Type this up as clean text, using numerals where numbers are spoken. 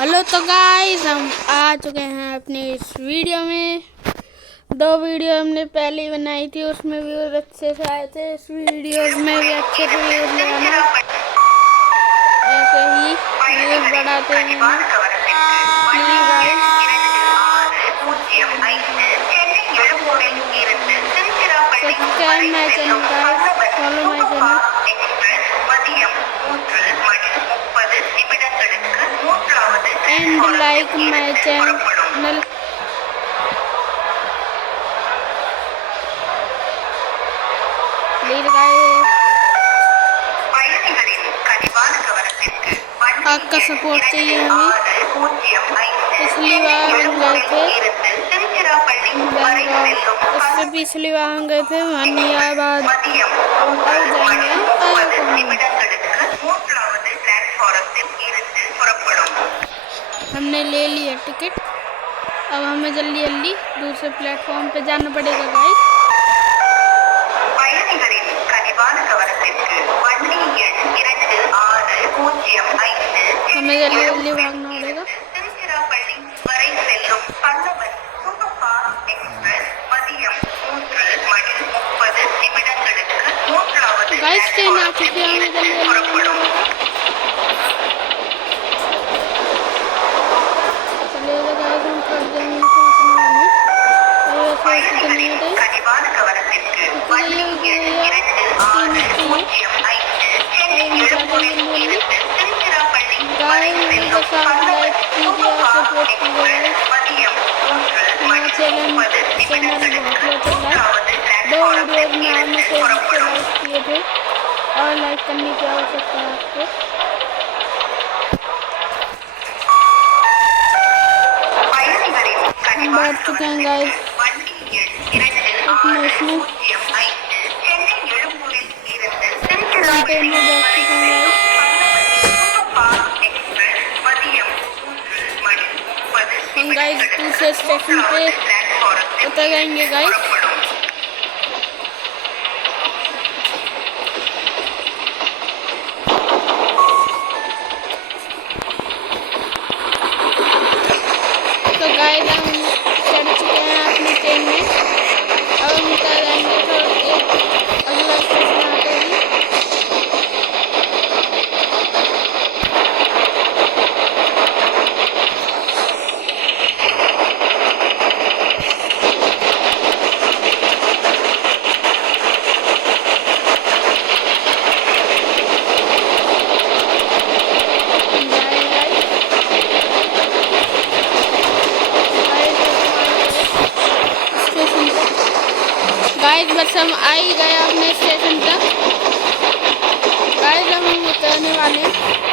हेलो तो गाइस, हम आ चुके हैं अपनी इस वीडियो में। 2 वीडियो हमने पहले ही बनाई थी, उसमें व्यूज अच्छे से आए थे। इस वीडियोस में भी अच्छे से व्यूज ले आना, ऐसे ही व्यूज बढ़ाते रहना please guys. Subscribe my channel guys, follow my channel and like my channel. Please guys, आपका सपोर्ट चाहिए हमें। पिछली बार हम गए थे उससे पिछली बार हम गए थे 1 ईयर बाद। अब जाएंगे हमने ले लिया टिकट। अब हमें जल्दी जल्दी दूसरे प्लेटफॉर्म पे जाना पड़ेगा गाइस। हमें जल्दी जल्दी भागना पड़ेगा। गाइस ट्रेन आ चुकी है, हमें जल्दी जल्दी और लाइक करने की आवश्यकता है आपको। हम बैठ चुके हैं गाइस इसमें बैठ चुके हैं हम गाइस दूसरे स्टेशन पे उतर जाएंगे गाइस। तो गाइस हम चढ़ चुके हैं अपनी ट्रेन में। अब हम उतर जाएंगे तो एक अगला स्टेशन आते ही। गाइस बस हम आ ही गए अपने स्टेशन तक। गाइस अब हम उतरने वाले हैं।